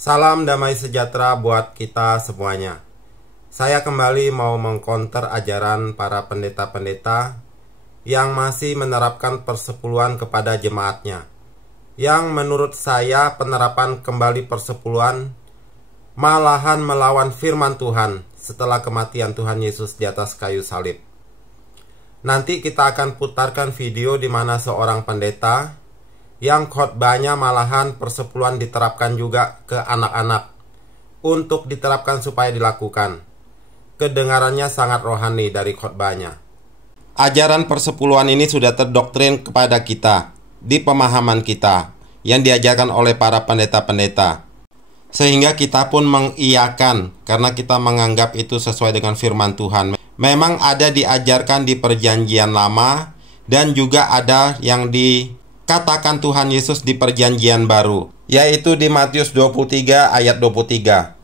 Salam damai sejahtera buat kita semuanya. Saya kembali mau mengkonter ajaran para pendeta-pendeta yang masih menerapkan persepuluhan kepada jemaatnya. Yang menurut saya penerapan kembali persepuluhan malahan melawan firman Tuhan setelah kematian Tuhan Yesus di atas kayu salib. Nanti kita akan putarkan video di mana seorang pendeta yang khotbahnya malahan persepuluhan diterapkan juga ke anak-anak untuk diterapkan supaya dilakukan. Kedengarannya sangat rohani dari khotbahnya. Ajaran persepuluhan ini sudah terdoktrin kepada kita di pemahaman kita yang diajarkan oleh para pendeta-pendeta, sehingga kita pun mengiyakan karena kita menganggap itu sesuai dengan firman Tuhan. Memang ada diajarkan di perjanjian lama dan juga ada yang dikatakan Tuhan Yesus di perjanjian baru, yaitu di Matius 23 ayat 23.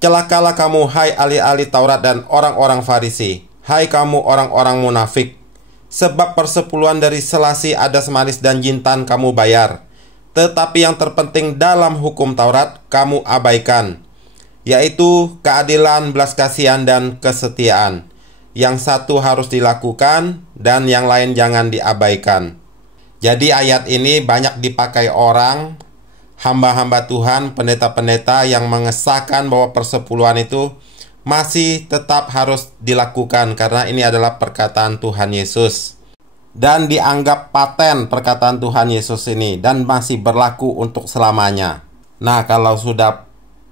Celakalah kamu, hai ahli-ahli Taurat dan orang-orang Farisi, hai kamu orang-orang munafik, sebab persepuluhan dari selasi, adas manis dan jintan kamu bayar, tetapi yang terpenting dalam hukum Taurat kamu abaikan, yaitu keadilan, belas kasihan dan kesetiaan. Yang satu harus dilakukan dan yang lain jangan diabaikan. Jadi ayat ini banyak dipakai orang, hamba-hamba Tuhan, pendeta-pendeta yang mengesahkan bahwa persepuluhan itu masih tetap harus dilakukan karena ini adalah perkataan Tuhan Yesus. Dan dianggap paten perkataan Tuhan Yesus ini dan masih berlaku untuk selamanya. Nah, kalau sudah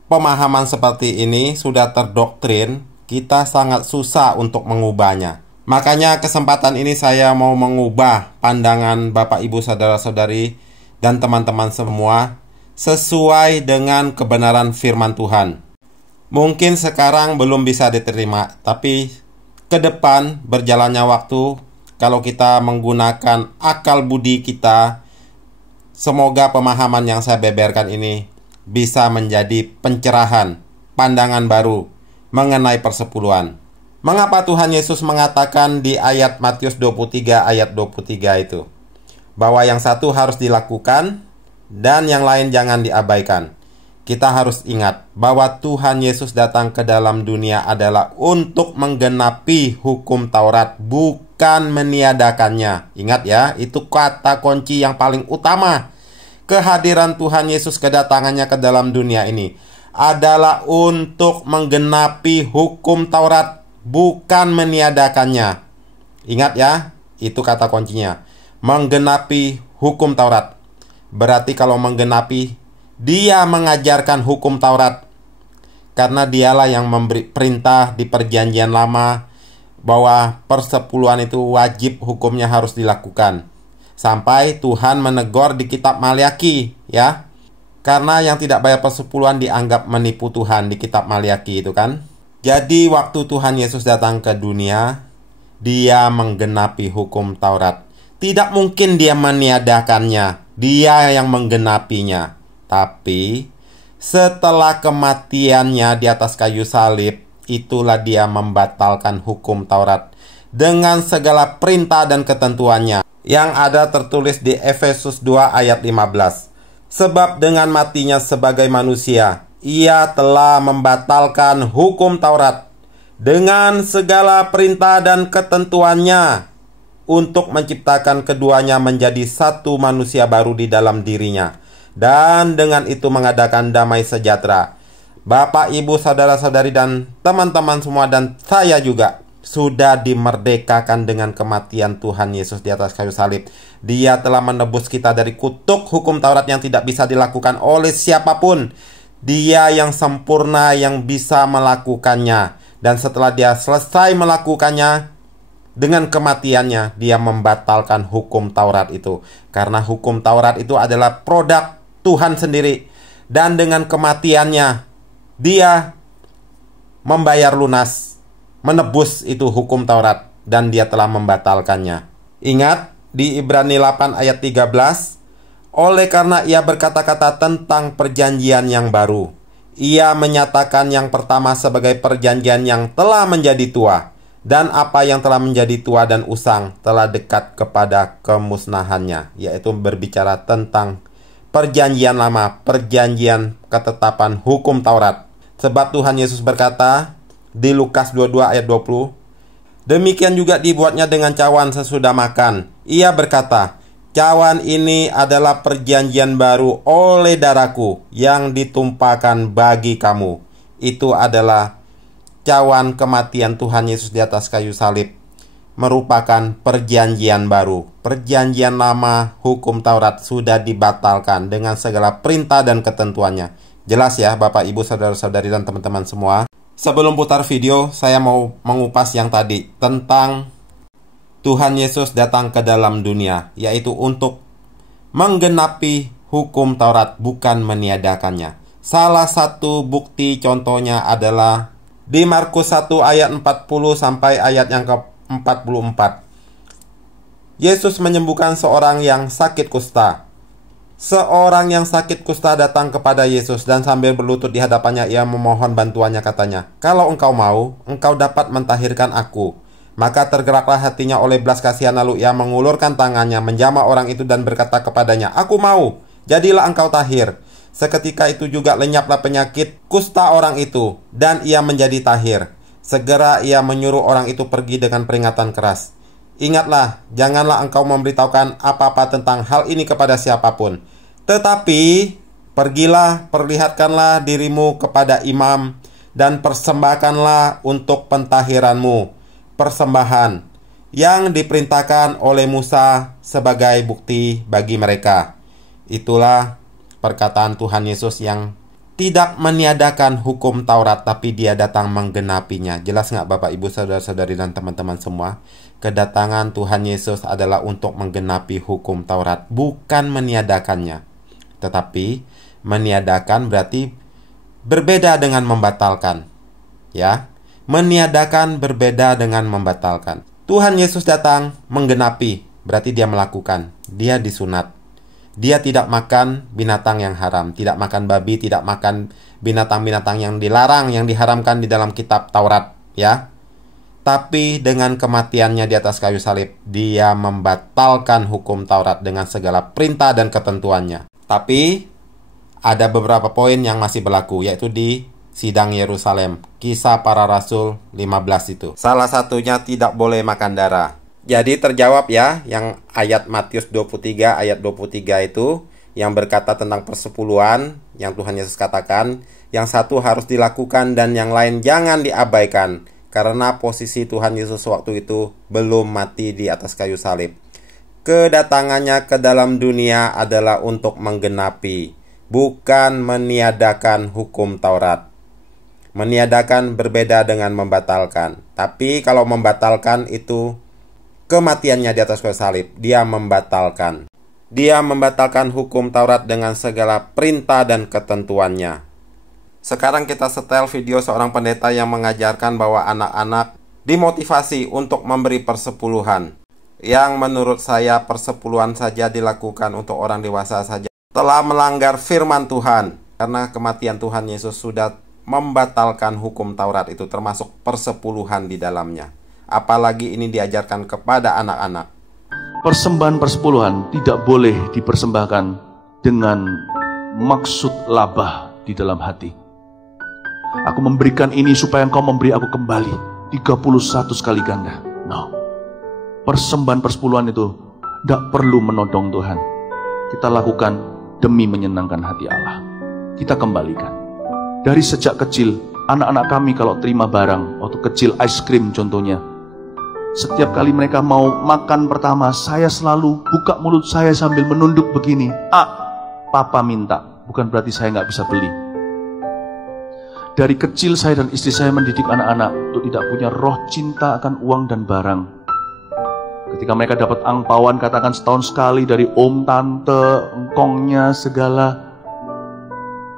pemahaman seperti ini, sudah terdoktrin, kita sangat susah untuk mengubahnya. Makanya kesempatan ini saya mau mengubah pandangan Bapak Ibu saudara-saudari dan teman-teman semua sesuai dengan kebenaran firman Tuhan. Mungkin sekarang belum bisa diterima, tapi ke depan berjalannya waktu, kalau kita menggunakan akal budi kita, semoga pemahaman yang saya beberkan ini bisa menjadi pencerahan, pandangan baru mengenai persepuluhan. Mengapa Tuhan Yesus mengatakan di ayat Matius 23 ayat 23 itu bahwa yang satu harus dilakukan dan yang lain jangan diabaikan? Kita harus ingat bahwa Tuhan Yesus datang ke dalam dunia adalah untuk menggenapi hukum Taurat, bukan meniadakannya. Ingat ya, itu kata kunci yang paling utama. Kehadiran Tuhan Yesus, kedatangannya ke dalam dunia ini adalah untuk menggenapi hukum Taurat, bukan meniadakannya. Ingat ya, itu kata kuncinya. Menggenapi hukum Taurat. Berarti kalau menggenapi, dia mengajarkan hukum Taurat. Karena dialah yang memberi perintah di perjanjian lama bahwa persepuluhan itu wajib hukumnya harus dilakukan. Sampai Tuhan menegur di kitab Maliaki ya. Karena yang tidak bayar persepuluhan dianggap menipu Tuhan di kitab Maliaki itu kan. Jadi waktu Tuhan Yesus datang ke dunia, dia menggenapi hukum Taurat. Tidak mungkin dia meniadakannya, dia yang menggenapinya. Tapi setelah kematiannya di atas kayu salib, itulah dia membatalkan hukum Taurat dengan segala perintah dan ketentuannya yang ada tertulis di Efesus 2 ayat 15. Sebab dengan matinya sebagai manusia, ia telah membatalkan hukum Taurat dengan segala perintah dan ketentuannya untuk menciptakan keduanya menjadi satu manusia baru di dalam dirinya, dan dengan itu mengadakan damai sejahtera. Bapak, Ibu, saudara-saudari dan teman-teman semua dan saya juga sudah dimerdekakan dengan kematian Tuhan Yesus di atas kayu salib. Dia telah menebus kita dari kutuk hukum Taurat yang tidak bisa dilakukan oleh siapapun. Dia yang sempurna yang bisa melakukannya. Dan setelah dia selesai melakukannya, dengan kematiannya dia membatalkan hukum Taurat itu. Karena hukum Taurat itu adalah produk Tuhan sendiri. Dan dengan kematiannya dia membayar lunas, menebus itu hukum Taurat, dan dia telah membatalkannya. Ingat di Ibrani 8 ayat 13, oleh karena ia berkata-kata tentang perjanjian yang baru, ia menyatakan yang pertama sebagai perjanjian yang telah menjadi tua, dan apa yang telah menjadi tua dan usang telah dekat kepada kemusnahannya, yaitu berbicara tentang perjanjian lama, perjanjian ketetapan hukum Taurat. Sebab Tuhan Yesus berkata di Lukas 22 ayat 20, demikian juga dibuatnya dengan cawan sesudah makan. Ia berkata, cawan ini adalah perjanjian baru oleh darahku yang ditumpahkan bagi kamu. Itu adalah cawan kematian Tuhan Yesus di atas kayu salib, merupakan perjanjian baru. Perjanjian lama hukum Taurat sudah dibatalkan dengan segala perintah dan ketentuannya. Jelas ya Bapak, Ibu, Saudara-saudari, dan teman-teman semua. Sebelum putar video, saya mau mengupas yang tadi tentang Tuhan Yesus datang ke dalam dunia, yaitu untuk menggenapi hukum Taurat, bukan meniadakannya. Salah satu bukti contohnya adalah di Markus 1 ayat 40 sampai ayat yang ke-44. Yesus menyembuhkan seorang yang sakit kusta. Seorang yang sakit kusta datang kepada Yesus dan sambil berlutut di hadapannya ia memohon bantuannya, katanya, kalau engkau mau, engkau dapat mentahirkan aku. Maka tergeraklah hatinya oleh belas kasihan, lalu ia mengulurkan tangannya, menjamah orang itu dan berkata kepadanya, aku mau, jadilah engkau tahir. Seketika itu juga lenyaplah penyakit kusta orang itu, dan ia menjadi tahir. Segera ia menyuruh orang itu pergi dengan peringatan keras. Ingatlah, janganlah engkau memberitahukan apa-apa tentang hal ini kepada siapapun. Tetapi, pergilah, perlihatkanlah dirimu kepada imam, dan persembahkanlah untuk pentahiranmu persembahan yang diperintahkan oleh Musa sebagai bukti bagi mereka. Itulah perkataan Tuhan Yesus yang tidak meniadakan hukum Taurat, tapi dia datang menggenapinya. Jelas nggak Bapak, Ibu, Saudara-saudari, dan teman-teman semua? Kedatangan Tuhan Yesus adalah untuk menggenapi hukum Taurat, bukan meniadakannya. Tetapi meniadakan berarti berbeda dengan membatalkan. Ya, meniadakan berbeda dengan membatalkan. Tuhan Yesus datang menggenapi, berarti dia melakukan. Dia disunat. Dia tidak makan binatang yang haram, tidak makan babi, tidak makan binatang-binatang yang dilarang, yang diharamkan di dalam kitab Taurat, ya. Tapi dengan kematiannya di atas kayu salib, dia membatalkan hukum Taurat dengan segala perintah dan ketentuannya. Tapi ada beberapa poin yang masih berlaku, yaitu di sidang Yerusalem, Kisah Para Rasul 15 itu. Salah satunya tidak boleh makan darah. Jadi terjawab ya, yang ayat Matius 23 ayat 23 itu, yang berkata tentang persepuluhan, yang Tuhan Yesus katakan, yang satu harus dilakukan dan yang lain jangan diabaikan, karena posisi Tuhan Yesus waktu itu belum mati di atas kayu salib. Kedatangannya ke dalam dunia adalah untuk menggenapi, bukan meniadakan hukum Taurat. Meniadakan berbeda dengan membatalkan. Tapi kalau membatalkan itu kematiannya di atas kayu salib, dia membatalkan. Dia membatalkan hukum Taurat dengan segala perintah dan ketentuannya. Sekarang kita setel video seorang pendeta yang mengajarkan bahwa anak-anak dimotivasi untuk memberi persepuluhan. Yang menurut saya persepuluhan saja dilakukan untuk orang dewasa saja telah melanggar firman Tuhan. Karena kematian Tuhan Yesus sudah membatalkan hukum Taurat itu, termasuk persepuluhan di dalamnya. Apalagi ini diajarkan kepada anak-anak. Persembahan persepuluhan tidak boleh dipersembahkan dengan maksud laba di dalam hati. Aku memberikan ini supaya engkau memberi aku kembali 31 kali ganda. No. Persembahan persepuluhan itu tidak perlu menodong Tuhan. Kita lakukan demi menyenangkan hati Allah. Kita kembalikan. Dari sejak kecil, anak-anak kami kalau terima barang, waktu kecil ice cream contohnya, setiap kali mereka mau makan pertama, saya selalu buka mulut saya sambil menunduk begini. Papa minta, bukan berarti saya nggak bisa beli. Dari kecil saya dan istri saya mendidik anak-anak untuk tidak punya roh cinta akan uang dan barang. Ketika mereka dapat angpauan, katakan setahun sekali dari om, tante, engkongnya, segala,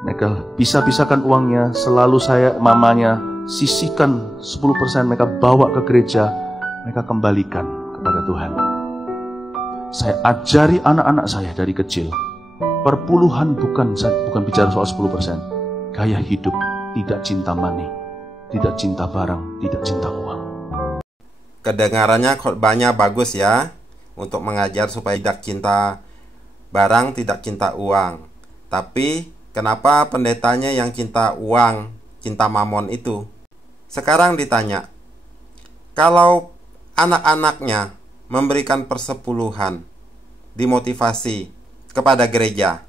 mereka pisah-pisahkan uangnya. Selalu saya, mamanya, sisihkan 10%, mereka bawa ke gereja, mereka kembalikan kepada Tuhan. Saya ajari anak-anak saya dari kecil, perpuluhan bukan bicara soal 10%. Gaya hidup, tidak cinta money, tidak cinta barang, tidak cinta uang. Kedengarannya khotbahnya bagus ya, untuk mengajar supaya tidak cinta barang, tidak cinta uang. Tapi kenapa pendetanya yang cinta uang, cinta mamon itu? Sekarang ditanya, kalau anak-anaknya memberikan persepuluhan, dimotivasi kepada gereja,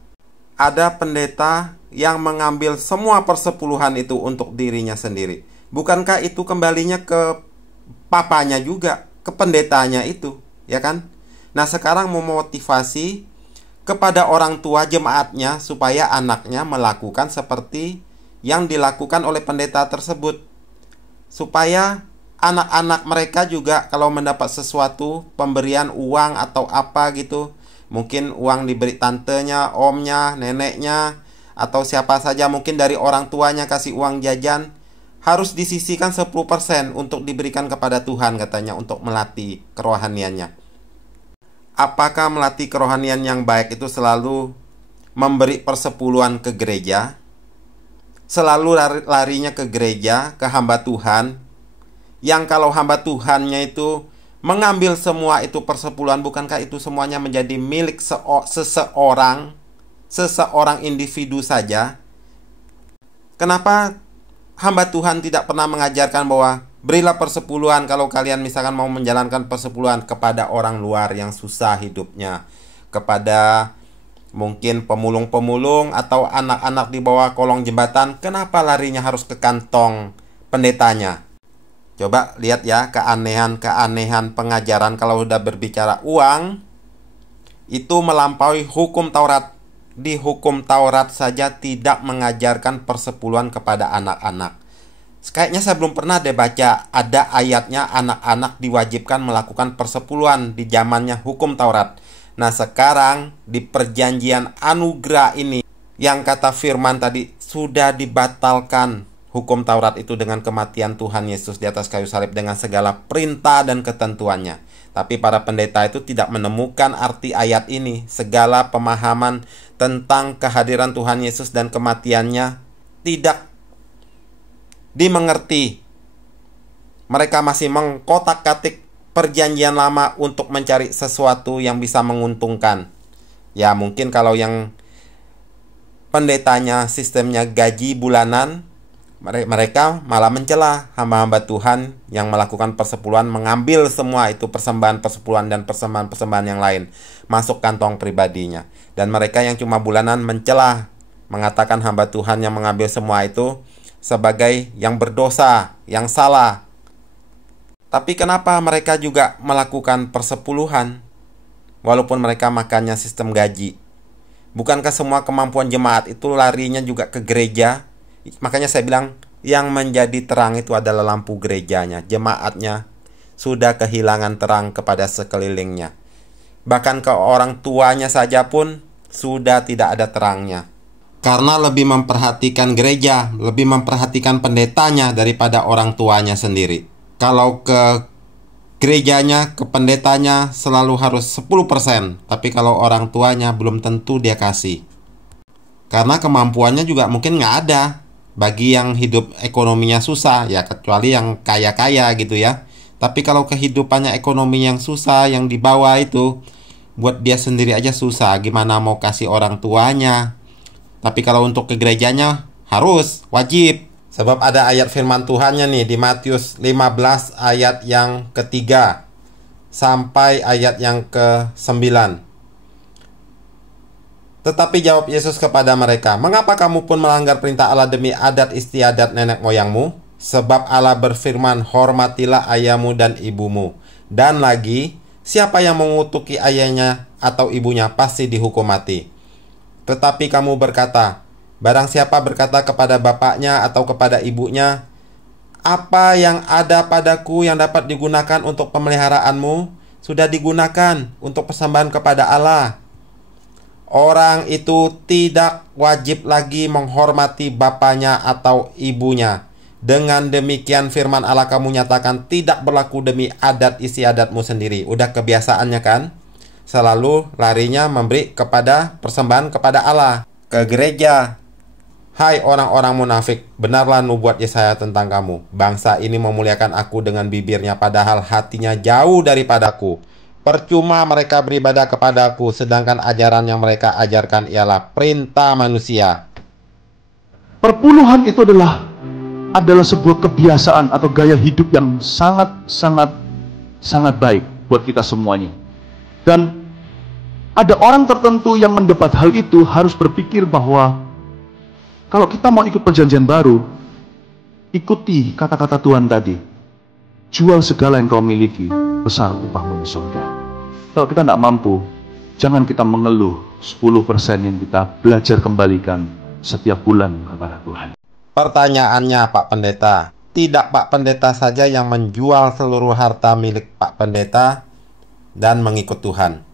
ada pendeta yang mengambil semua persepuluhan itu untuk dirinya sendiri. Bukankah itu kembalinya ke papanya juga, ke pendetanya itu, ya kan? Nah, sekarang memotivasi kepada orang tua jemaatnya supaya anaknya melakukan seperti yang dilakukan oleh pendeta tersebut, supaya anak-anak mereka juga kalau mendapat sesuatu, pemberian uang atau apa gitu, mungkin uang diberi tantenya, omnya, neneknya, atau siapa saja, mungkin dari orang tuanya kasih uang jajan, harus disisihkan 10% untuk diberikan kepada Tuhan katanya, untuk melatih kerohaniannya. Apakah melatih kerohanian yang baik itu selalu memberi persepuluhan ke gereja? Selalu larinya ke gereja, ke hamba Tuhan, yang kalau hamba Tuhannya itu mengambil semua itu persepuluhan, bukankah itu semuanya menjadi milik seseorang individu saja? Kenapa hamba Tuhan tidak pernah mengajarkan bahwa berilah persepuluhan kalau kalian misalkan mau menjalankan persepuluhan kepada orang luar yang susah hidupnya, kepada mungkin pemulung-pemulung atau anak-anak di bawah kolong jembatan? Kenapa larinya harus ke kantong pendetanya? Coba lihat ya, keanehan-keanehan pengajaran kalau udah berbicara uang, itu melampaui hukum Taurat. Di hukum Taurat saja tidak mengajarkan persepuluhan kepada anak-anak. Kayaknya saya belum pernah deh baca ada ayatnya anak-anak diwajibkan melakukan persepuluhan di zamannya hukum Taurat. Nah, sekarang di perjanjian anugerah ini, yang kata firman tadi, sudah dibatalkan hukum Taurat itu dengan kematian Tuhan Yesus di atas kayu salib dengan segala perintah dan ketentuannya. Tapi para pendeta itu tidak menemukan arti ayat ini. Segala pemahaman tentang kehadiran Tuhan Yesus dan kematiannya tidak dimengerti. Mereka masih mengkotak-katik perjanjian lama untuk mencari sesuatu yang bisa menguntungkan. Ya, mungkin kalau yang pendetanya sistemnya gaji bulanan, mereka malah mencela hamba-hamba Tuhan yang melakukan persepuluhan, mengambil semua itu persembahan persepuluhan dan persembahan-persembahan yang lain masuk kantong pribadinya. Dan mereka yang cuma bulanan mencela, mengatakan hamba Tuhan yang mengambil semua itu sebagai yang berdosa, yang salah. Tapi kenapa mereka juga melakukan persepuluhan walaupun mereka makannya sistem gaji? Bukankah semua kemampuan jemaat itu larinya juga ke gereja? Makanya saya bilang yang menjadi terang itu adalah lampu gerejanya. Jemaatnya sudah kehilangan terang kepada sekelilingnya. Bahkan ke orang tuanya saja pun sudah tidak ada terangnya. Karena lebih memperhatikan gereja, lebih memperhatikan pendetanya daripada orang tuanya sendiri. Kalau ke gerejanya, ke pendetanya selalu harus 10%. Tapi kalau orang tuanya belum tentu dia kasih. Karena kemampuannya juga mungkin nggak ada. Bagi yang hidup ekonominya susah, ya kecuali yang kaya-kaya gitu ya. Tapi kalau kehidupannya ekonomi yang susah, yang di bawah itu, buat dia sendiri aja susah, gimana mau kasih orang tuanya. Tapi kalau untuk ke gerejanya harus, wajib. Sebab ada ayat firman Tuhannya nih di Matius 15 ayat yang ketiga sampai ayat yang ke-9. Tetapi jawab Yesus kepada mereka, "Mengapa kamu pun melanggar perintah Allah demi adat istiadat nenek moyangmu? Sebab Allah berfirman, hormatilah ayahmu dan ibumu. Dan lagi, siapa yang mengutuki ayahnya atau ibunya pasti dihukum mati. Tetapi kamu berkata, barang siapa berkata kepada bapaknya atau kepada ibunya, apa yang ada padaku yang dapat digunakan untuk pemeliharaanmu, sudah digunakan untuk persembahan kepada Allah. Orang itu tidak wajib lagi menghormati bapaknya atau ibunya. Dengan demikian firman Allah kamu nyatakan tidak berlaku demi adat istiadatmu sendiri." Udah kebiasaannya kan? Selalu larinya memberi kepada persembahan kepada Allah, ke gereja. "Hai orang-orang munafik, benarlah nubuat Yesaya tentang kamu. Bangsa ini memuliakan aku dengan bibirnya, padahal hatinya jauh daripadaku. Percuma mereka beribadah kepadaku, sedangkan ajaran yang mereka ajarkan ialah perintah manusia. Perpuluhan itu adalah sebuah kebiasaan atau gaya hidup yang sangat baik buat kita semuanya. Dan ada orang tertentu yang mendebat hal itu harus berpikir bahwa kalau kita mau ikut perjanjian baru, ikuti kata-kata Tuhan tadi. Jual segala yang kau miliki, besar upahmu di surga. Kalau kita tidak mampu, jangan kita mengeluh 10% yang kita belajar kembalikan setiap bulan kepada Tuhan. Pertanyaannya, Pak Pendeta, tidak Pak Pendeta saja yang menjual seluruh harta milik Pak Pendeta dan mengikut Tuhan?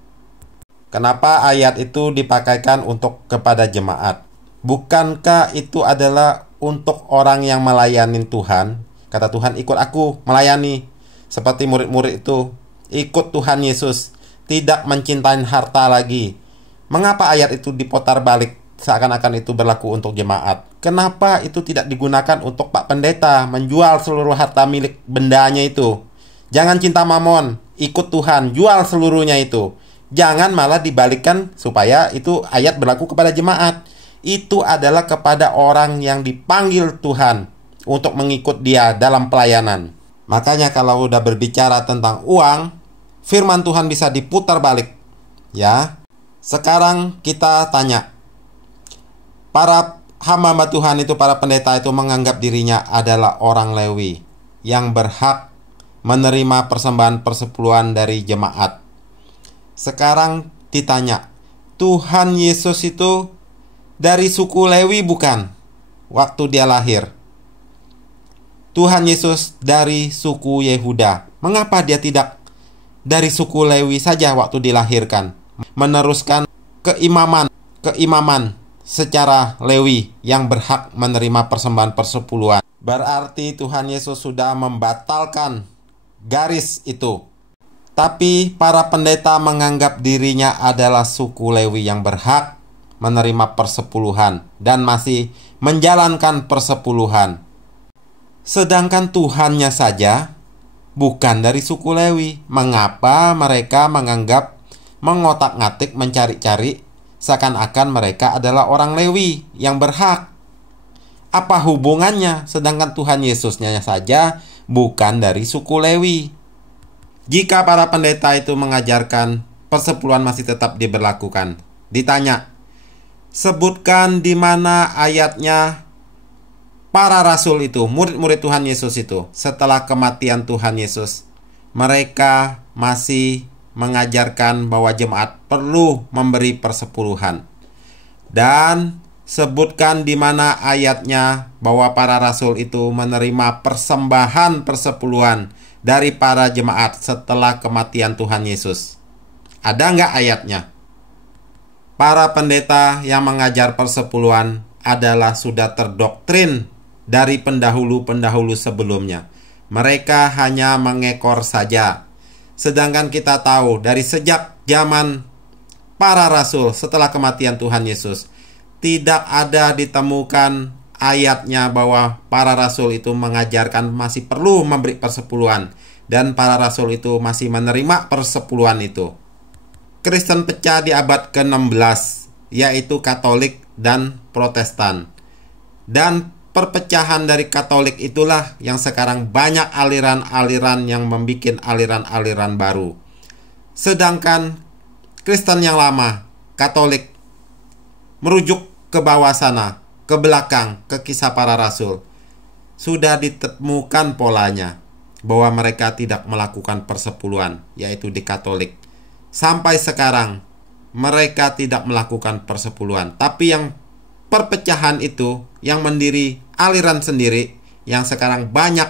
Kenapa ayat itu dipakaikan untuk kepada jemaat? Bukankah itu adalah untuk orang yang melayani Tuhan? Kata Tuhan, ikut aku melayani. Seperti murid-murid itu, ikut Tuhan Yesus, tidak mencintai harta lagi. Mengapa ayat itu diputar balik seakan-akan itu berlaku untuk jemaat? Kenapa itu tidak digunakan untuk Pak Pendeta menjual seluruh harta milik bendanya itu? Jangan cinta mamon, ikut Tuhan, jual seluruhnya itu. Jangan malah dibalikkan supaya itu ayat berlaku kepada jemaat. Itu adalah kepada orang yang dipanggil Tuhan untuk mengikut dia dalam pelayanan. Makanya kalau udah berbicara tentang uang, firman Tuhan bisa diputar balik. Ya. Sekarang kita tanya. Para hamba Tuhan itu, para pendeta itu menganggap dirinya adalah orang Lewi yang berhak menerima persembahan persepuluhan dari jemaat. Sekarang ditanya, Tuhan Yesus itu dari suku Lewi bukan? Waktu dia lahir. Tuhan Yesus dari suku Yehuda. Mengapa dia tidak dari suku Lewi saja waktu dilahirkan? Meneruskan keimaman secara Lewi yang berhak menerima persembahan persepuluhan. Berarti Tuhan Yesus sudah membatalkan garis itu. Tapi para pendeta menganggap dirinya adalah suku Lewi yang berhak menerima persepuluhan dan masih menjalankan persepuluhan. Sedangkan Tuhannya saja bukan dari suku Lewi. Mengapa mereka menganggap mengotak-ngatik, mencari-cari seakan-akan mereka adalah orang Lewi yang berhak? Apa hubungannya? Sedangkan Tuhan Yesusnya saja bukan dari suku Lewi. Jika para pendeta itu mengajarkan persepuluhan masih tetap diberlakukan, ditanya, sebutkan di mana ayatnya para rasul itu, murid-murid Tuhan Yesus itu, setelah kematian Tuhan Yesus, mereka masih mengajarkan bahwa jemaat perlu memberi persepuluhan. Dan sebutkan di mana ayatnya bahwa para rasul itu menerima persembahan persepuluhan dari para jemaat setelah kematian Tuhan Yesus. Ada nggak ayatnya? Para pendeta yang mengajar persepuluhan adalah sudah terdoktrin dari pendahulu-pendahulu sebelumnya. Mereka hanya mengekor saja. Sedangkan kita tahu dari sejak zaman para rasul setelah kematian Tuhan Yesus, tidak ada ditemukan ayatnya bahwa para rasul itu mengajarkan masih perlu memberi persepuluhan, dan para rasul itu masih menerima persepuluhan itu. Kristen pecah di abad ke-16, yaitu Katolik dan Protestan. Dan perpecahan dari Katolik itulah yang sekarang banyak aliran-aliran yang membuat aliran-aliran baru. Sedangkan Kristen yang lama, Katolik, merujuk ke bawah sana, ke belakang, ke kisah para rasul. Sudah ditemukan polanya bahwa mereka tidak melakukan persepuluhan, yaitu di Katolik. Sampai sekarang mereka tidak melakukan persepuluhan. Tapi yang perpecahan itu, yang mendiri aliran sendiri, yang sekarang banyak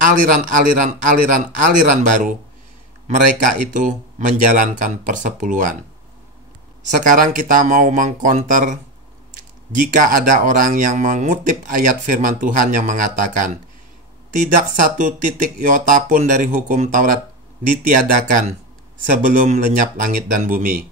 aliran baru, mereka itu menjalankan persepuluhan. Sekarang kita mau mengcounter jika ada orang yang mengutip ayat firman Tuhan yang mengatakan, tidak satu titik iota pun dari hukum Taurat ditiadakan sebelum lenyap langit dan bumi.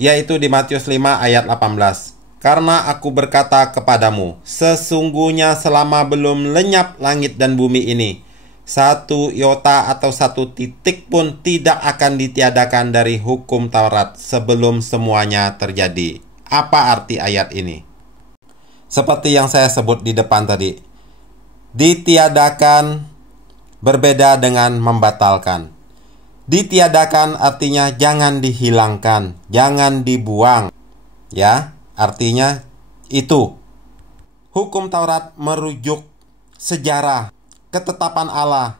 Yaitu di Matius 5 ayat 18. Karena aku berkata kepadamu, sesungguhnya selama belum lenyap langit dan bumi ini, satu iota atau satu titik pun tidak akan ditiadakan dari hukum Taurat sebelum semuanya terjadi. Apa arti ayat ini? Seperti yang saya sebut di depan tadi, ditiadakan berbeda dengan membatalkan. Ditiadakan artinya jangan dihilangkan, jangan dibuang. Ya, artinya itu. Hukum Taurat merujuk sejarah ketetapan Allah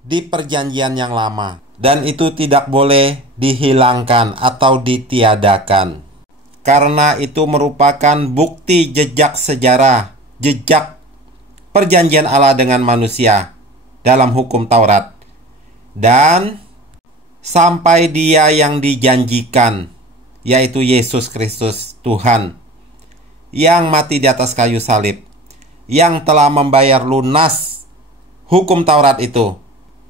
di perjanjian yang lama, dan itu tidak boleh dihilangkan atau ditiadakan, karena itu merupakan bukti jejak sejarah, jejak perjanjian Allah dengan manusia dalam hukum Taurat. Dan sampai Dia yang dijanjikan, yaitu Yesus Kristus Tuhan, yang mati di atas kayu salib, yang telah membayar lunas hukum Taurat itu.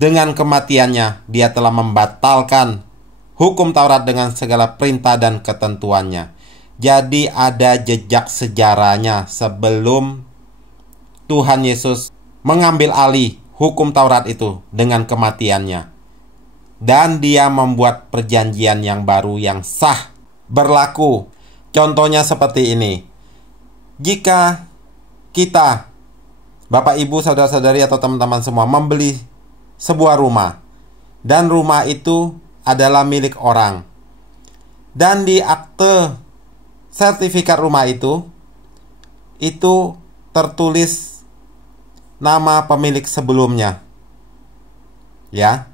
Dengan kematiannya, Dia telah membatalkan hukum Taurat dengan segala perintah dan ketentuannya. Jadi ada jejak sejarahnya sebelum Tuhan Yesus mengambil alih hukum Taurat itu dengan kematiannya. Dan Dia membuat perjanjian yang baru yang sah, berlaku. Contohnya seperti ini. Jika kita, Bapak, Ibu, saudara-saudari atau teman-teman semua, membeli sebuah rumah, dan rumah itu adalah milik orang, dan di akte sertifikat rumah itu tertulis nama pemilik sebelumnya, ya,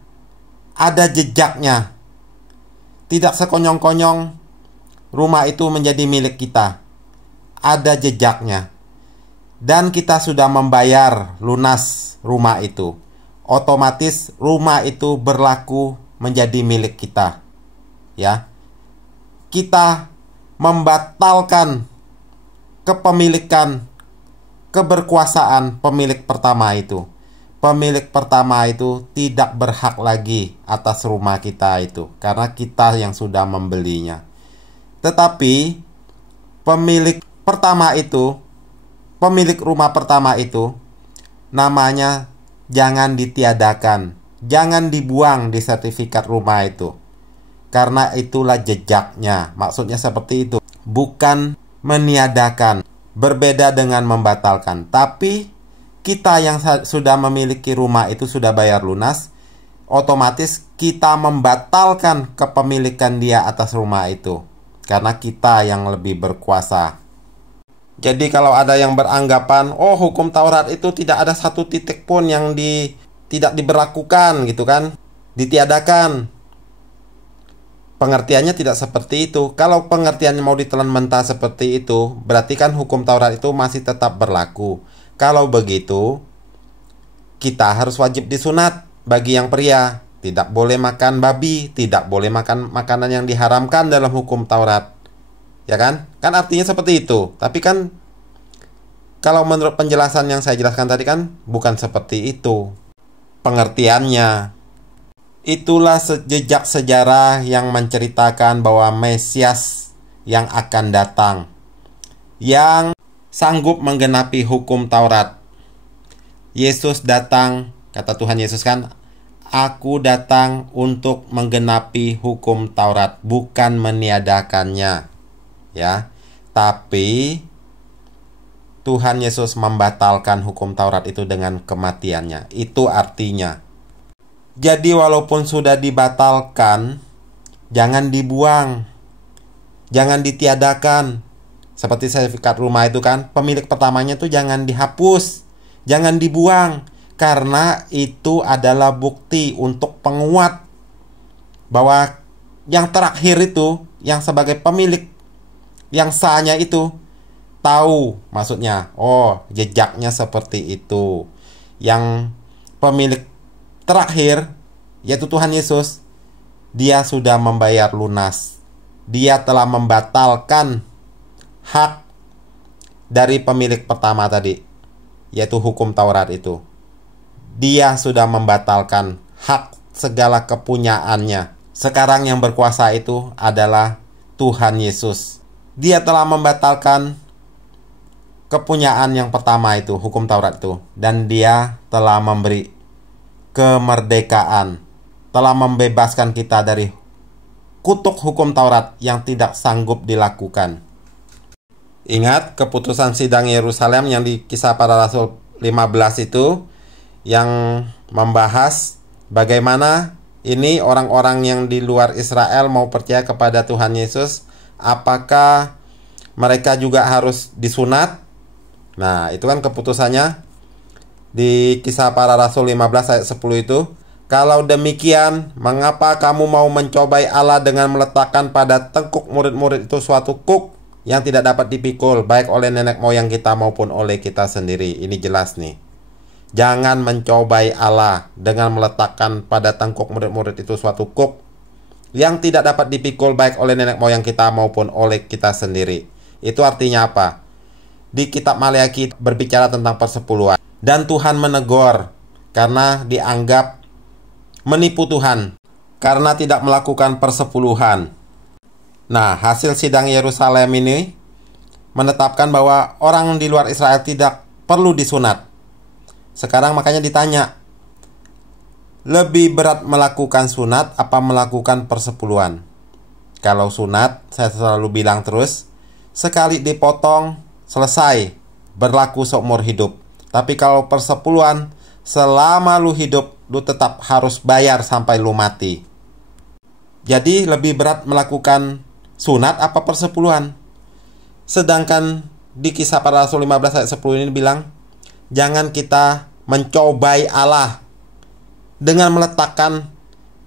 ada jejaknya. Tidak sekonyong-konyong rumah itu menjadi milik kita, ada jejaknya. Dan kita sudah membayar lunas rumah itu, otomatis rumah itu berlaku menjadi milik kita. Ya, kita membatalkan kepemilikan, keberkuasaan pemilik pertama itu. Pemilik pertama itu tidak berhak lagi atas rumah kita itu, karena kita yang sudah membelinya. Tetapi pemilik pertama itu, pemilik rumah pertama itu, namanya jangan ditiadakan, jangan dibuang di sertifikat rumah itu, karena itulah jejaknya. Maksudnya seperti itu, bukan meniadakan, berbeda dengan membatalkan. Tapi kita yang sudah memiliki rumah itu sudah bayar lunas, otomatis kita membatalkan kepemilikan dia atas rumah itu, karena kita yang lebih berkuasa. Jadi kalau ada yang beranggapan, oh hukum Taurat itu tidak ada satu titik pun yang tidak diberlakukan gitu kan, ditiadakan. Pengertiannya tidak seperti itu. Kalau pengertiannya mau ditelan mentah seperti itu, berarti kan hukum Taurat itu masih tetap berlaku. Kalau begitu, kita harus wajib disunat bagi yang pria. Tidak boleh makan babi, tidak boleh makan makanan yang diharamkan dalam hukum Taurat. Ya kan? Kan artinya seperti itu. Tapi kan kalau menurut penjelasan yang saya jelaskan tadi kan bukan seperti itu pengertiannya. Itulah jejak sejarah yang menceritakan bahwa Mesias yang akan datang, yang sanggup menggenapi hukum Taurat. Yesus datang, kata Tuhan Yesus kan, Aku datang untuk menggenapi hukum Taurat, bukan meniadakannya. Ya, tapi Tuhan Yesus membatalkan hukum Taurat itu dengan kematiannya. Itu artinya. Jadi walaupun sudah dibatalkan, jangan dibuang, jangan ditiadakan. Seperti sertifikat rumah itu kan, pemilik pertamanya itu jangan dihapus, jangan dibuang, karena itu adalah bukti untuk penguat bahwa yang terakhir itu, yang sebagai pemilik yang sahnya itu tahu, maksudnya, oh jejaknya seperti itu. Yang pemilik terakhir, yaitu Tuhan Yesus, Dia sudah membayar lunas. Dia telah membatalkan hak dari pemilik pertama tadi, yaitu hukum Taurat itu. Dia sudah membatalkan hak segala kepunyaannya. Sekarang yang berkuasa itu adalah Tuhan Yesus. Dia telah membatalkan kepunyaan yang pertama itu, hukum Taurat itu, dan Dia telah memberi kemerdekaan, telah membebaskan kita dari kutuk hukum Taurat yang tidak sanggup dilakukan. Ingat keputusan sidang Yerusalem yang di Kisah Para Rasul 15 itu, yang membahas bagaimana ini orang-orang yang di luar Israel mau percaya kepada Tuhan Yesus, apakah mereka juga harus disunat? Nah, itu kan keputusannya di Kisah Para Rasul 15 ayat 10 itu. Kalau demikian, mengapa kamu mau mencobai Allah dengan meletakkan pada tengkuk murid-murid itu suatu kuk yang tidak dapat dipikul, baik oleh nenek moyang kita maupun oleh kita sendiri? Ini jelas nih. Jangan mencobai Allah dengan meletakkan pada tengkuk murid-murid itu suatu kuk yang tidak dapat dipikul, baik oleh nenek moyang kita maupun oleh kita sendiri. Itu artinya apa? Di kitab Maleakhi berbicara tentang persepuluhan. Dan Tuhan menegur karena dianggap menipu Tuhan karena tidak melakukan persepuluhan. Nah, hasil sidang Yerusalem ini menetapkan bahwa orang di luar Israel tidak perlu disunat. Sekarang makanya ditanya, lebih berat melakukan sunat apa melakukan persepuluhan? Kalau sunat, saya selalu bilang terus, sekali dipotong, selesai, berlaku seumur hidup. Tapi kalau persepuluhan, selama lu hidup, lu tetap harus bayar sampai lu mati. Jadi lebih berat melakukan sunat apa persepuluhan? Sedangkan di Kisah Para Rasul 15 ayat 10 ini bilang, jangan kita mencobai Allah dengan meletakkan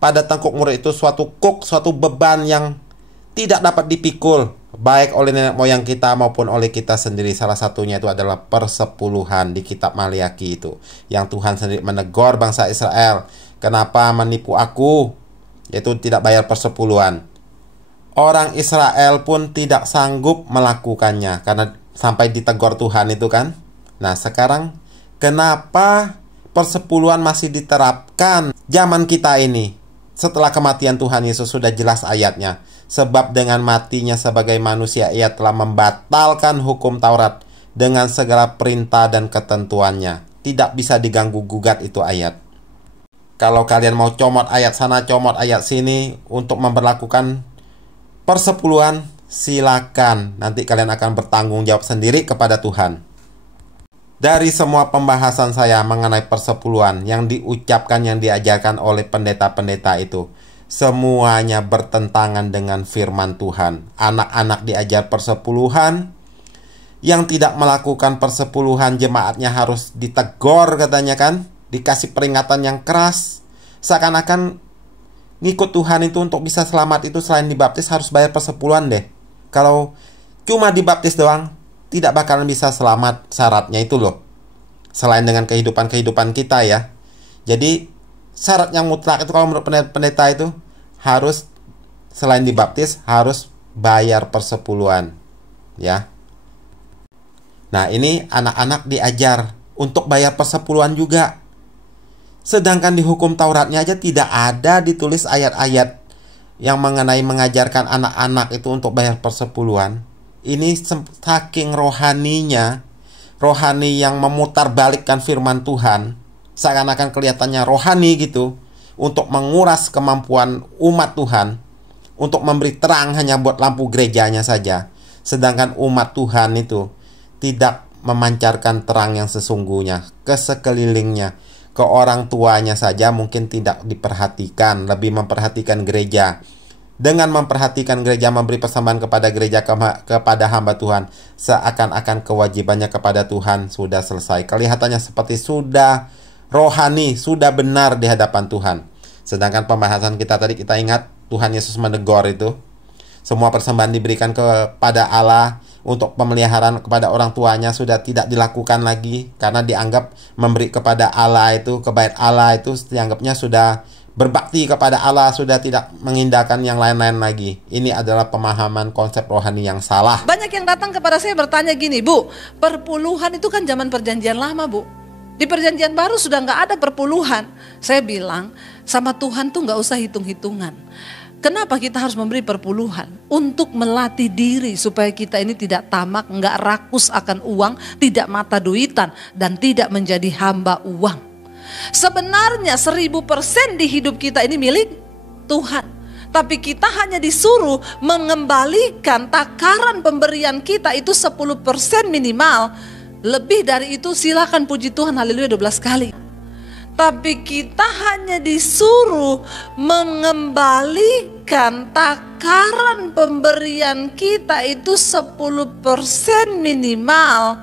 pada tengkuk murid itu suatu kuk, suatu beban yang tidak dapat dipikul, baik oleh nenek moyang kita maupun oleh kita sendiri. Salah satunya itu adalah persepuluhan di kitab Maleakhi itu, yang Tuhan sendiri menegur bangsa Israel, kenapa menipu aku, yaitu tidak bayar persepuluhan. Orang Israel pun tidak sanggup melakukannya karena sampai ditegur Tuhan itu kan. Nah, sekarang kenapa persepuluhan masih diterapkan zaman kita ini? Setelah kematian Tuhan Yesus sudah jelas ayatnya. Sebab dengan matinya sebagai manusia ia telah membatalkan hukum Taurat dengan segala perintah dan ketentuannya. Tidak bisa diganggu-gugat itu ayat. Kalau kalian mau comot ayat sana, comot ayat sini untuk memberlakukan persepuluhan, silakan. Nanti kalian akan bertanggung jawab sendiri kepada Tuhan. Dari semua pembahasan saya mengenai persepuluhan yang diucapkan, yang diajarkan oleh pendeta-pendeta itu, semuanya bertentangan dengan firman Tuhan. Anak-anak diajar persepuluhan, yang tidak melakukan persepuluhan jemaatnya harus ditegur katanya kan, dikasih peringatan yang keras. Seakan-akan ngikut Tuhan itu untuk bisa selamat itu selain dibaptis harus bayar persepuluhan deh. Kalau cuma dibaptis doang tidak bakalan bisa selamat, syaratnya itu loh. Selain dengan kehidupan kita ya. Jadi syarat yang mutlak itu kalau menurut pendeta itu harus selain dibaptis harus bayar persepuluhan ya. Nah, ini anak-anak diajar untuk bayar persepuluhan juga. Sedangkan di hukum Tauratnya aja tidak ada ditulis ayat-ayat yang mengenai mengajarkan anak-anak itu untuk bayar persepuluhan. Ini saking rohaninya, rohani yang memutarbalikkan firman Tuhan, seakan-akan kelihatannya rohani gitu, untuk menguras kemampuan umat Tuhan, untuk memberi terang hanya buat lampu gerejanya saja. Sedangkan umat Tuhan itu tidak memancarkan terang yang sesungguhnya ke sekelilingnya. Ke orang tuanya saja mungkin tidak diperhatikan, lebih memperhatikan gereja. Dengan memperhatikan gereja, memberi persembahan kepada gereja, kepada hamba Tuhan, seakan-akan kewajibannya kepada Tuhan sudah selesai. Kelihatannya seperti sudah rohani, sudah benar di hadapan Tuhan. Sedangkan pembahasan kita tadi, kita ingat Tuhan Yesus menegur itu. Semua persembahan diberikan kepada Allah untuk pemeliharaan kepada orang tuanya sudah tidak dilakukan lagi, karena dianggap memberi kepada Allah itu, kebaikan Allah itu dianggapnya sudah berbakti kepada Allah, sudah tidak mengindahkan yang lain-lain lagi. Ini adalah pemahaman konsep rohani yang salah. Banyak yang datang kepada saya bertanya gini, Bu, perpuluhan itu kan zaman perjanjian lama, Bu. Di perjanjian baru sudah nggak ada perpuluhan. Saya bilang, sama Tuhan tuh nggak usah hitung-hitungan. Kenapa kita harus memberi perpuluhan? Untuk melatih diri supaya kita ini tidak tamak, nggak rakus akan uang, tidak mata duitan, dan tidak menjadi hamba uang. Sebenarnya 1000% di hidup kita ini milik Tuhan. Tapi kita hanya disuruh mengembalikan takaran pemberian kita itu 10% minimal. Lebih dari itu silakan puji Tuhan, haleluya 12 kali. Tapi kita hanya disuruh mengembalikan takaran pemberian kita itu 10% minimal.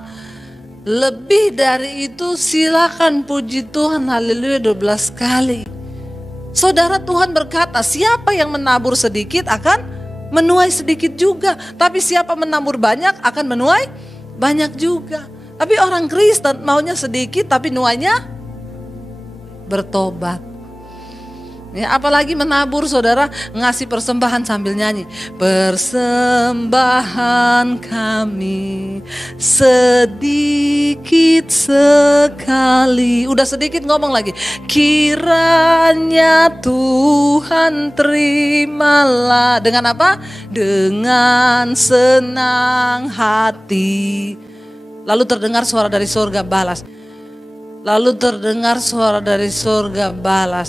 Lebih dari itu silakan puji Tuhan, haleluya 12 kali. Saudara, Tuhan berkata, siapa yang menabur sedikit akan menuai sedikit juga. Tapi siapa menabur banyak akan menuai banyak juga. Tapi orang Kristen maunya sedikit tapi nuainya bertobat. Ya, apalagi menabur, saudara, ngasih persembahan sambil nyanyi. Persembahan kami sedikit sekali. Udah sedikit ngomong lagi. Kiranya Tuhan terimalah. Dengan apa? Dengan senang hati. Lalu terdengar suara dari surga, balas. Lalu terdengar suara dari surga, balas.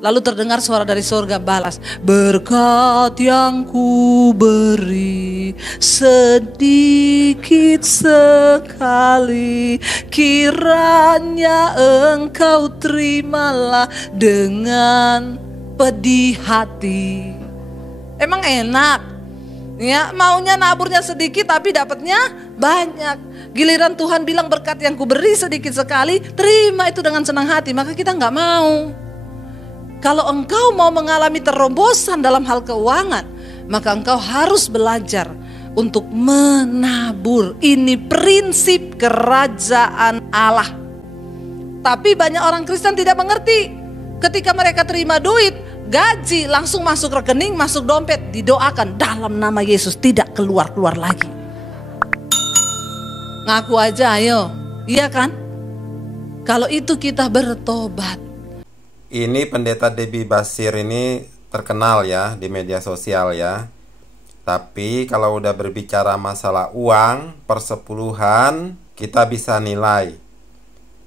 Lalu terdengar suara dari surga, balas. Berkat yang ku beri sedikit sekali, kiranya engkau terimalah dengan pedih hati. Emang enak? Ya, maunya naburnya sedikit tapi dapatnya banyak. Giliran Tuhan bilang berkat yang kuberi sedikit sekali, terima itu dengan senang hati, maka kita nggak mau. Kalau engkau mau mengalami terombosan dalam hal keuangan, maka engkau harus belajar untuk menabur. Ini prinsip kerajaan Allah. Tapi banyak orang Kristen tidak mengerti. Ketika mereka terima duit, gaji langsung masuk rekening, masuk dompet, didoakan dalam nama Yesus tidak keluar-keluar lagi. Ngaku aja ayo, iya kan? Kalau itu kita bertobat. Ini Pendeta Debbie Basir ini terkenal ya di media sosial ya. Tapi kalau udah berbicara masalah uang, persepuluhan, kita bisa nilai.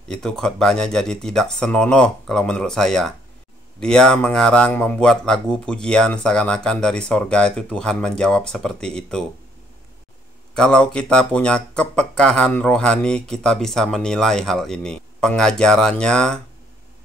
Itu khotbahnya jadi tidak senonoh kalau menurut saya. Dia mengarang membuat lagu pujian seakan-akan dari sorga itu Tuhan menjawab seperti itu. Kalau kita punya kepekahan rohani, kita bisa menilai hal ini. Pengajarannya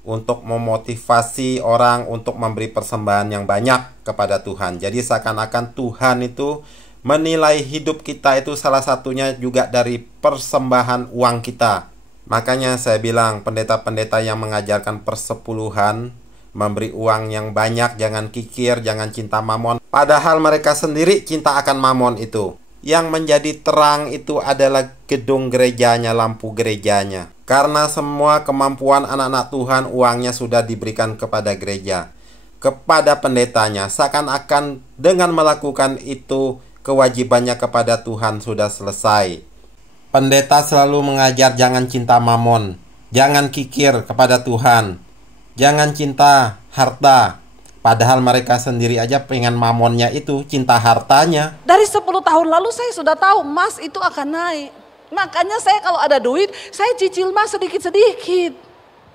untuk memotivasi orang untuk memberi persembahan yang banyak kepada Tuhan. Jadi seakan-akan Tuhan itu menilai hidup kita itu salah satunya juga dari persembahan uang kita. Makanya saya bilang pendeta-pendeta yang mengajarkan persepuluhan, memberi uang yang banyak, jangan kikir, jangan cinta mamon. Padahal mereka sendiri cinta akan mamon itu. Yang menjadi terang itu adalah gedung gerejanya, lampu gerejanya. Karena semua kemampuan anak-anak Tuhan uangnya sudah diberikan kepada gereja, kepada pendetanya. Seakan-akan dengan melakukan itu kewajibannya kepada Tuhan sudah selesai. Pendeta selalu mengajar jangan cinta mamon, jangan kikir kepada Tuhan, jangan cinta harta. Padahal mereka sendiri aja pengen mamonnya itu, cinta hartanya. Dari 10 tahun lalu saya sudah tahu emas itu akan naik. Makanya saya kalau ada duit, saya cicil emas sedikit-sedikit.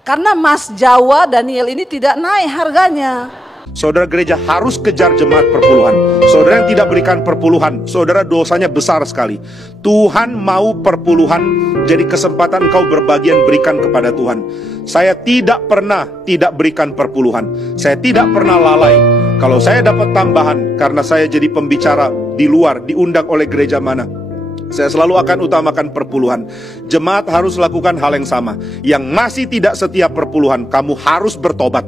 Karena emas Jawa Daniel ini tidak naik harganya. Saudara gereja harus kejar jemaat perpuluhan. Saudara yang tidak berikan perpuluhan, saudara dosanya besar sekali. Tuhan mau perpuluhan, jadi kesempatan kau berbagian berikan kepada Tuhan. Saya tidak pernah tidak berikan perpuluhan. Saya tidak pernah lalai. Kalau saya dapat tambahan karena saya jadi pembicara di luar, diundang oleh gereja mana, saya selalu akan utamakan perpuluhan. Jemaat harus lakukan hal yang sama. Yang masih tidak setia perpuluhan, kamu harus bertobat.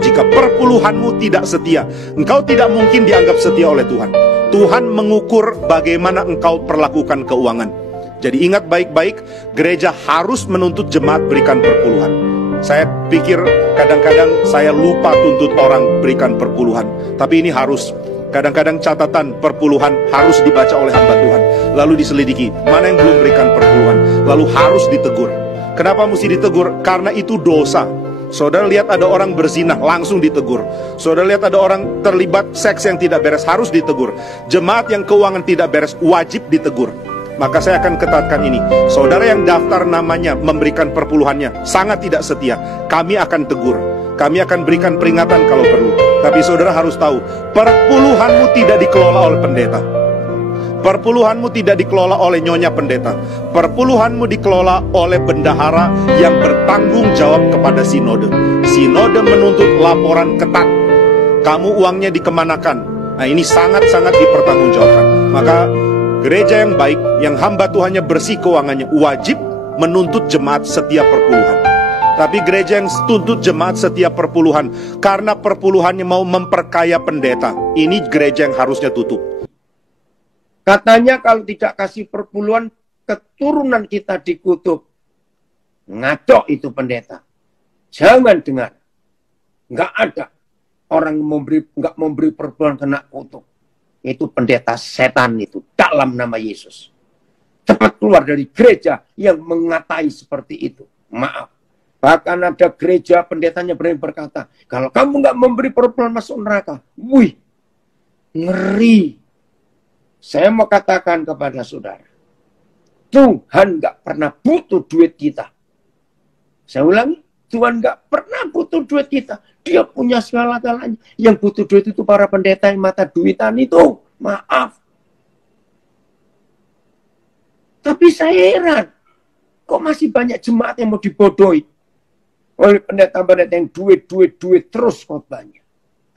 Jika perpuluhanmu tidak setia, engkau tidak mungkin dianggap setia oleh Tuhan. Tuhan mengukur bagaimana engkau perlakukan keuangan. Jadi ingat baik-baik, gereja harus menuntut jemaat berikan perpuluhan. Saya pikir kadang-kadang saya lupa tuntut orang berikan perpuluhan. Tapi ini harus. Kadang-kadang catatan perpuluhan harus dibaca oleh hamba Tuhan. Lalu diselidiki, mana yang belum berikan perpuluhan. Lalu harus ditegur. Kenapa mesti ditegur? Karena itu dosa. Saudara lihat ada orang berzina, langsung ditegur. Saudara lihat ada orang terlibat seks yang tidak beres, harus ditegur. Jemaat yang keuangan tidak beres, wajib ditegur. maka saya akan ketatkan ini. Saudara yang daftar namanya memberikan perpuluhannya sangat tidak setia, kami akan tegur. Kami akan berikan peringatan kalau perlu. Tapi saudara harus tahu, perpuluhanmu tidak dikelola oleh pendeta. Perpuluhanmu tidak dikelola oleh nyonya pendeta. Perpuluhanmu dikelola oleh bendahara yang bertanggung jawab kepada sinode. Sinode menuntut laporan ketat. Kamu uangnya dikemanakan? Nah, ini sangat-sangat dipertanggungjawabkan. Maka gereja yang baik, yang hamba Tuhannya bersih keuangannya, wajib menuntut jemaat setiap perpuluhan. Tapi gereja yang tuntut jemaat setiap perpuluhan karena perpuluhannya mau memperkaya pendeta, ini gereja yang harusnya tutup. Katanya kalau tidak kasih perpuluhan, keturunan kita dikutuk. Ngaco itu pendeta. Jangan dengar. Nggak ada orang nggak memberi perpuluhan kena kutuk. Itu pendeta setan itu, dalam nama Yesus. Cepat keluar dari gereja yang mengatai seperti itu. Maaf. Bahkan ada gereja pendetanya berani berkata, kalau kamu nggak memberi perpuluhan masuk neraka. Wih, ngeri. Saya mau katakan kepada saudara, Tuhan nggak pernah butuh duit kita. Saya ulangi, Tuhan nggak pernah butuh duit kita. Dia punya segala-galanya. Yang butuh duit itu para pendeta yang mata duitan itu. Maaf. Tapi saya heran, kok masih banyak jemaat yang mau dibodohi oleh pendeta-pendeta yang duit terus khotbahnya.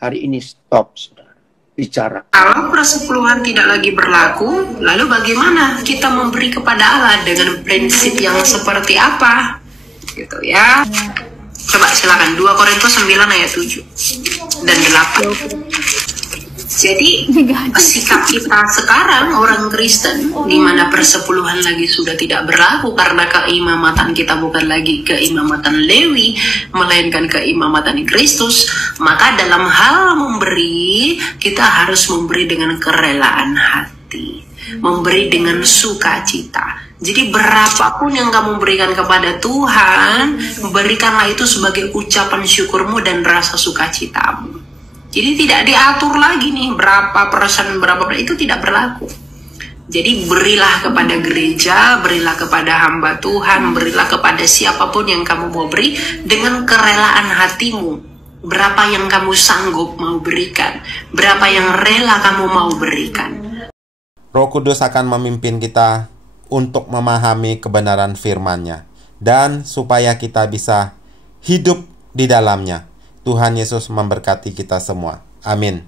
Hari ini stop, saudara. Bicara. Kalau persepuluhan tidak lagi berlaku, lalu bagaimana kita memberi kepada Allah dengan prinsip yang seperti apa? Gitu ya. Coba silakan 2 Korintus 9 ayat 7 dan 8. Jadi sikap kita sekarang orang Kristen di mana persepuluhan lagi sudah tidak berlaku karena keimamatan kita bukan lagi keimamatan Lewi melainkan keimamatan Kristus, maka dalam hal memberi kita harus memberi dengan kerelaan hati, memberi dengan sukacita. Jadi berapapun yang kamu berikan kepada Tuhan, berikanlah itu sebagai ucapan syukurmu dan rasa sukacitamu. Jadi tidak diatur lagi nih berapa persen, itu tidak berlaku. Jadi berilah kepada gereja, berilah kepada hamba Tuhan, berilah kepada siapapun yang kamu mau beri dengan kerelaan hatimu. Berapa yang kamu sanggup mau berikan, berapa yang rela kamu mau berikan. Roh Kudus akan memimpin kita untuk memahami kebenaran firman-Nya dan supaya kita bisa hidup di dalamnya. Tuhan Yesus memberkati kita semua. Amin.